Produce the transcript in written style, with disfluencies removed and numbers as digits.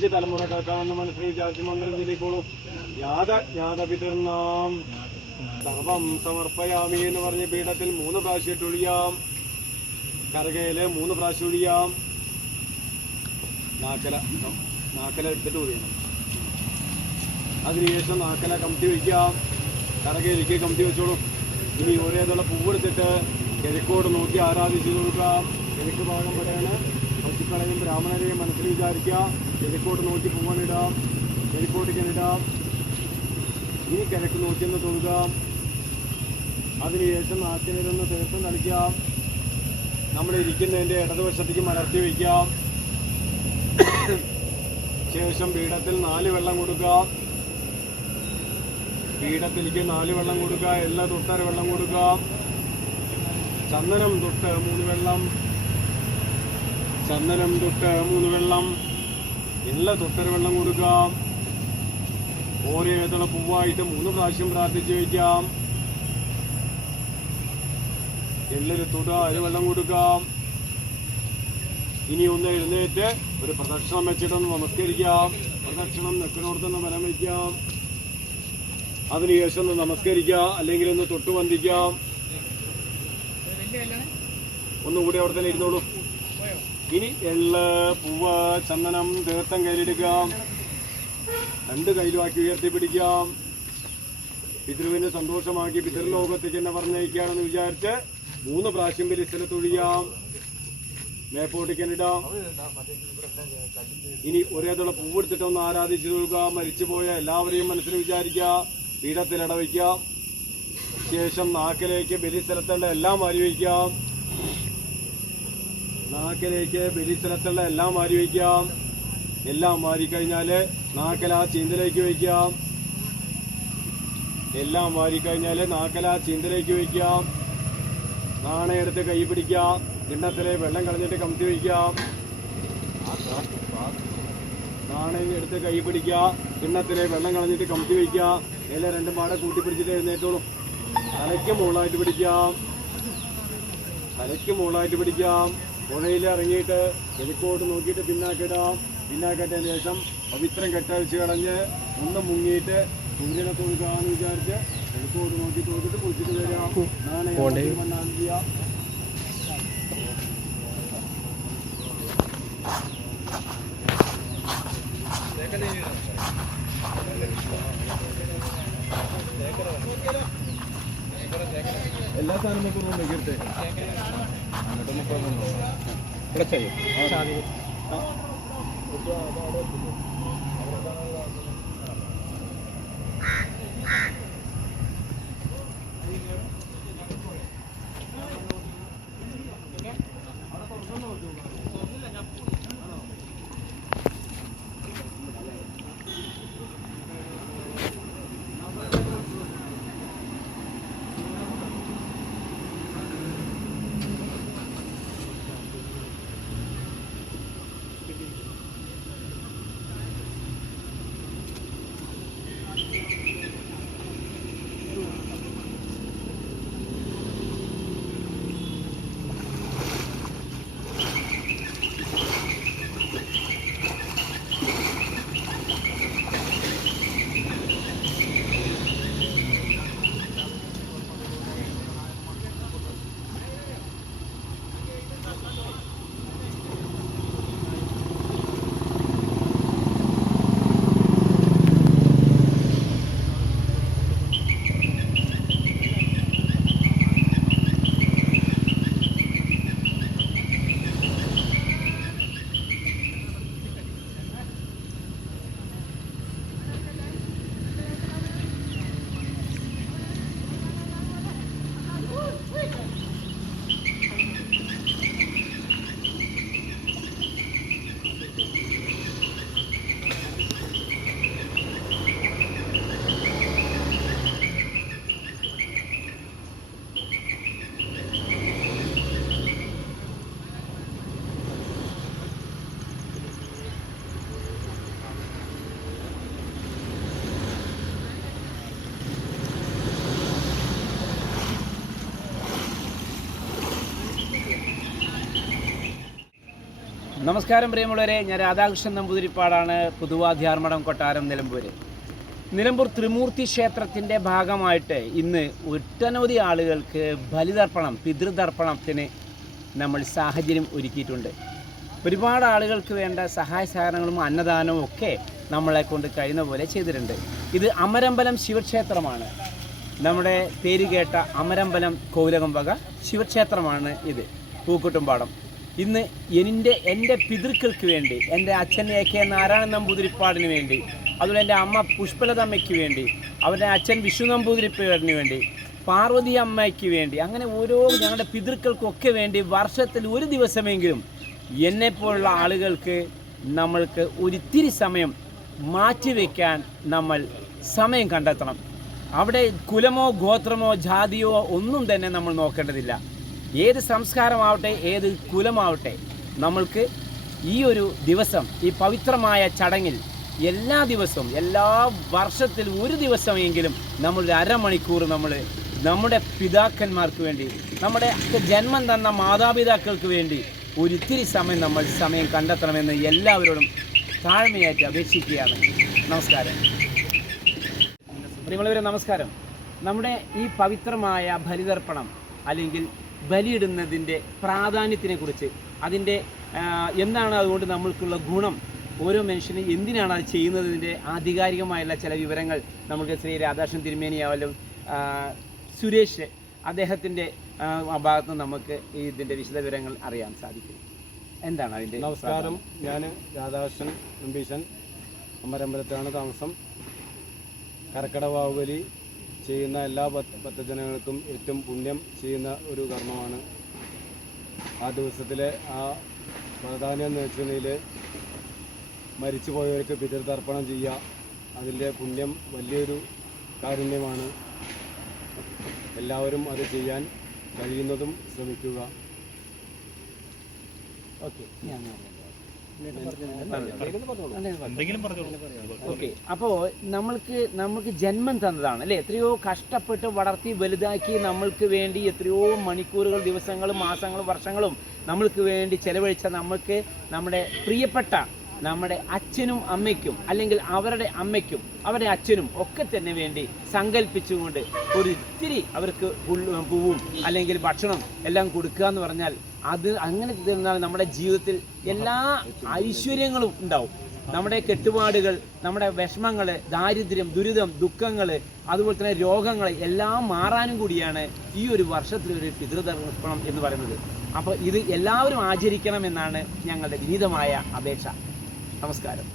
5 തലമുറ കേൾക്കാമെന്ന് മനസ്സിൽ വിചാരിച്ച് മന്ത്രം ചൊല്ലിക്കോളൂ. യാതപിതൃനാം സർവം സമർപ്പയാമി എന്ന് പറഞ്ഞ് പീഠത്തിൽ 3 പ്രാവശ്യം ഇട്ടൊഴിയാം. കരകയില് 3 പ്രാവശ്യം ഒഴിയാം. നാക്കല എടുത്തിട്ട് ഒഴിയണം. അതിനുശേഷം നാക്കല കമത്തി വയ്ക്കാം. കരകയിലേക്ക് കമത്തി വെച്ചോളൂ. ഇനി ഒരേതുള്ള പൂവെടുത്തിട്ട് കിഴക്കോട് നോക്കി ആരാധിച്ചു കൊടുക്കാം. കിഴക്ക് ഭാഗം വരെയാണ് പശുക്കളെയും ബ്രാഹ്മണരെയും മനസ്സിൽ വിചാരിക്കാം. കിഴക്കോട്ട് നോക്കി പൂവണിടാം. കിഴക്കോട്ടേക്കിടാം. ഇനി കിഴക്ക് നോക്കിയൊന്ന് തൊഴുകാം. അതിനുശേഷം നാക്കിനൊന്ന് തീർത്ഥം തളിക്കാം. നമ്മൾ ഇരിക്കുന്നതിൻ്റെ ഇടതുവശത്തേക്ക് മലർത്തി വയ്ക്കാം. ശേഷം പീഠത്തിൽ 4 വെള്ളം കൊടുക്കാം. പീഠത്തിലേക്ക് 4 വെള്ളം കൊടുക്കുക. എള്ള തൊട്ടര വെള്ളം കൊടുക്കാം. ചന്ദനം തൊട്ട് 3 വെള്ളം. ചന്ദനം തൊട്ട് 3 വെള്ളം. എള്ള തൊട്ടര വെള്ളം കൊടുക്കാം. ഓരോ ഏതുള്ള പൂവായിട്ട് 3 പ്രാവശ്യം പ്രാർത്ഥിച്ചു വയ്ക്കാം. എള്ളിൽ തൊട്ട് 1 വെള്ളം കൊടുക്കാം. ഇനി ഒന്ന് എഴുന്നേറ്റ് ഒരു പ്രദക്ഷിണം വെച്ചിട്ടൊന്ന് നമസ്കരിക്കാം. പ്രദക്ഷിണം നിൽക്കുന്നിടത്തൊന്ന് ബലം വയ്ക്കാം. അതിനുശേഷം ഒന്ന് നമസ്കരിക്കാം. അല്ലെങ്കിൽ ഒന്ന് തൊട്ട് വന്ദിക്കാം. ഒന്നുകൂടി അവിടെ തന്നെ ഇരുന്നോളൂ. ഇനി എള്ള്, പൂവ്, ചന്ദനം, തീർത്ഥം കയ്യിലെടുക്കാം. 2 കയ്യിലുമാക്കി ഉയർത്തി പിടിക്കാം. പിതൃവിന് സന്തോഷമാക്കി പിതൃലോകത്തേക്ക് എന്നെ പറഞ്ഞയക്കുകയാണെന്ന് വിചാരിച്ച് 3 പ്രാവശ്യം ബലിസ്ഥലത്തൊഴിയാം. മേപ്പോട്ടിക്കനിടാം. ഇനി ഒരേതുള്ള പൂവെടുത്തിട്ട് ഒന്ന് ആരാധിച്ചു കൊടുക്കുക. മരിച്ചുപോയ എല്ലാവരെയും മനസ്സിൽ വിചാരിക്കുക. പീഠത്തിലിടവയ്ക്കാം. ശേഷം നാക്കിലേക്ക് ബലിസ്ഥലത്തുള്ള എല്ലാം മാറി വയ്ക്കാം. നാക്കിലേക്ക് ബലിസ്ഥലത്തുള്ള എല്ലാം മാറി വയ്ക്കാം. എല്ലാം മാറിക്കഴിഞ്ഞാൽ നാക്കല ചീന്തലേക്ക് വയ്ക്കാം. എല്ലാം മാറിക്കഴിഞ്ഞാൽ നാക്കല ചീന്തലേക്ക് വയ്ക്കാം. നാണയെടുത്ത് കൈ പിടിക്കാം. കിണ്ണത്തിലെ വെള്ളം കളഞ്ഞിട്ട് കമത്തി വയ്ക്കാം. നാണയം എടുത്ത് കൈ പിടിക്കാം. കിണ്ണത്തിലെ വെള്ളം കളഞ്ഞിട്ട് കമത്തി വയ്ക്കാം. ഇല 2 പാടെ കൂട്ടിപ്പിടിച്ചിട്ട് എഴുന്നേറ്റോളൂ. തലയ്ക്ക് മുകളായിട്ട് പിടിക്കാം. തലയ്ക്ക് മുകളായിട്ട് പിടിക്കാം. പുഴയിൽ ഇറങ്ങിയിട്ട് കിഴക്കോട്ട് നോക്കിയിട്ട് പിന്നാക്കിടാം. പിന്നാക്കട്ടതിന് ശേഷം പവിത്രം കെട്ടഴിച്ച് കളഞ്ഞ് ഒന്ന് മുങ്ങിയിട്ട് സൂര്യനെ തൊഴുകാന്ന് വിചാരിച്ച് കിഴക്കോട്ട് നോക്കി തൊഴുതിട്ട് കുളിച്ചിട്ട് വരാം. നാണയം മണ്ണാൻ ചെയ്യാം. എല്ലാ സാധനങ്ങൾക്കും നികർത്തെ ഇവിടെ ചെയ്യും. നമസ്കാരം പ്രിയമുള്ളവരെ, ഞാൻ രാധാകൃഷ്ണൻ നമ്പൂതിരിപ്പാടാണ്, പുതുവാധ്യാർമഠം കൊട്ടാരം, നിലമ്പൂർ ത്രിമൂർത്തി ക്ഷേത്രത്തിൻ്റെ ഭാഗമായിട്ട് ഇന്ന് ഒട്ടനവധി ആളുകൾക്ക് ബലിതർപ്പണം, പിതൃതർപ്പണത്തിന് നമ്മൾ സാഹചര്യം ഒരുക്കിയിട്ടുണ്ട്. ഒരുപാട് ആളുകൾക്ക് വേണ്ട സഹായ സഹകരണങ്ങളും അന്നദാനവും ഒക്കെ നമ്മളെ കൊണ്ട് കഴിയുന്ന പോലെ ചെയ്തിട്ടുണ്ട്. ഇത് അമരമ്പലം ശിവക്ഷേത്രമാണ്. നമ്മുടെ പേര് കേട്ട അമരമ്പലം കോവിലകം വക ശിവക്ഷേത്രമാണ് ഇത്, പൂക്കുട്ടുംപാടം. ഇന്ന് എൻ്റെ പിതൃക്കൾക്ക് വേണ്ടി, എൻ്റെ അച്ഛൻ AK നാരായണൻ നമ്പൂതിരിപ്പാടിന് വേണ്ടി, അതുപോലെ എൻ്റെ അമ്മ പുഷ്പലതമ്മയ്ക്ക് വേണ്ടി, അവരുടെ അച്ഛൻ വിഷ്ണു നമ്പൂതിരിപ്പാടിന് വേണ്ടി, പാർവതി അമ്മയ്ക്ക് വേണ്ടി, അങ്ങനെ ഓരോ ഞങ്ങളുടെ പിതൃക്കൾക്കൊക്കെ വേണ്ടി വർഷത്തിൽ ഒരു ദിവസമെങ്കിലും എന്നെപ്പോലുള്ള ആളുകൾക്ക് നമ്മൾക്ക് ഒരിത്തിരി സമയം മാറ്റിവെക്കാൻ നമ്മൾ സമയം കണ്ടെത്തണം. അവിടെ കുലമോ ഗോത്രമോ ജാതിയോ ഒന്നും തന്നെ നമ്മൾ നോക്കേണ്ടതില്ല. ഏത് സംസ്കാരമാവട്ടെ, ഏത് കുലമാവട്ടെ, നമ്മൾക്ക് ഈ ഒരു ദിവസം, ഈ പവിത്രമായ ചടങ്ങിൽ എല്ലാ ദിവസവും, എല്ലാ വർഷത്തിൽ ഒരു ദിവസമെങ്കിലും നമ്മളൊരു അരമണിക്കൂർ നമ്മുടെ പിതാക്കന്മാർക്ക് വേണ്ടി, നമ്മുടെ ജന്മം തന്ന മാതാപിതാക്കൾക്ക് വേണ്ടി ഒരിത്തിരി സമയം കണ്ടെത്തണമെന്ന് എല്ലാവരോടും താഴ്മയായിട്ട് അപേക്ഷിക്കുകയാണ്. നമസ്കാരം പ്രിയമുള്ളവരെ, നമസ്കാരം. നമ്മുടെ ഈ പവിത്രമായ ബലിതർപ്പണം അല്ലെങ്കിൽ ബലിയിടുന്നതിൻ്റെ പ്രാധാന്യത്തിനെക്കുറിച്ച്, അതിൻ്റെ എന്താണ് അതുകൊണ്ട് നമ്മൾക്കുള്ള ഗുണം, ഓരോ മനുഷ്യനും എന്തിനാണ് അത് ചെയ്യുന്നതിൻ്റെ ആധികാരികമായുള്ള ചില വിവരങ്ങൾ നമുക്ക് ശ്രീ രാധാകൃഷ്ണൻ തിരുമേനിയായാലും സുരേഷ് അദ്ദേഹത്തിൻ്റെ ഭാഗത്ത് നമുക്ക് ഇതിൻ്റെ വിശദ വിവരങ്ങൾ അറിയാൻ സാധിക്കും. എന്താണ് അതിൻ്റെ? നമസ്കാരം, ഞാൻ രാധാകൃഷ്ണൻ നമ്പീശൻ, അമരമ്പലത്തിലാണ് താമസം. കർക്കിടവാവുബലി ചെയ്യുന്ന എല്ലാ ഭക്തജനങ്ങൾക്കും ഏറ്റവും പുണ്യം ചെയ്യുന്ന ഒരു കർമ്മമാണ്. ആ ദിവസത്തിലെ ആ പ്രാധാന്യം എന്ന് വെച്ചിട്ടുണ്ടെങ്കിൽ മരിച്ചുപോയവർക്ക് പിതൃതർപ്പണം ചെയ്യുക, അതിൻ്റെ പുണ്യം വലിയൊരു കാരുണ്യമാണ്. എല്ലാവരും അത് ചെയ്യാൻ കഴിയുന്നതും ശ്രമിക്കുക. ഓക്കെ, അപ്പോൾ നമ്മൾക്ക് ജന്മം തന്നതാണ് അല്ലേ, എത്രയോ കഷ്ടപ്പെട്ട് വളർത്തി വലുതാക്കി നമ്മൾക്ക് വേണ്ടി എത്രയോ മണിക്കൂറുകൾ, ദിവസങ്ങളും, മാസങ്ങളും, വർഷങ്ങളും നമ്മൾക്ക് വേണ്ടി ചെലവഴിച്ച നമ്മൾക്ക് നമ്മുടെ പ്രിയപ്പെട്ട നമ്മുടെ അച്ഛനും അമ്മയ്ക്കും, അല്ലെങ്കിൽ അവരുടെ അമ്മയ്ക്കും അവരുടെ അച്ഛനും ഒക്കെ തന്നെ വേണ്ടി സങ്കല്പിച്ചുകൊണ്ട് ഒരിത്തിരി അവർക്ക് പൂവും അല്ലെങ്കിൽ ഭക്ഷണം എല്ലാം കൊടുക്കുക എന്ന് പറഞ്ഞാൽ, അത് അങ്ങനെ തീർന്നാൽ നമ്മുടെ ജീവിതത്തിൽ എല്ലാ ഐശ്വര്യങ്ങളും ഉണ്ടാവും. നമ്മുടെ കെട്ടുപാടുകൾ, നമ്മുടെ വിഷമങ്ങൾ, ദാരിദ്ര്യം, ദുരിതം, ദുഃഖങ്ങൾ, അതുപോലെ തന്നെ രോഗങ്ങൾ എല്ലാം മാറാനും കൂടിയാണ് ഈ ഒരു വർഷത്തിലൊരു പിതൃതർപ്പണം എന്ന് പറയുന്നത്. അപ്പോൾ ഇത് എല്ലാവരും ആചരിക്കണമെന്നാണ് ഞങ്ങളുടെ വിനീതമായ അപേക്ഷ. നമസ്കാരം.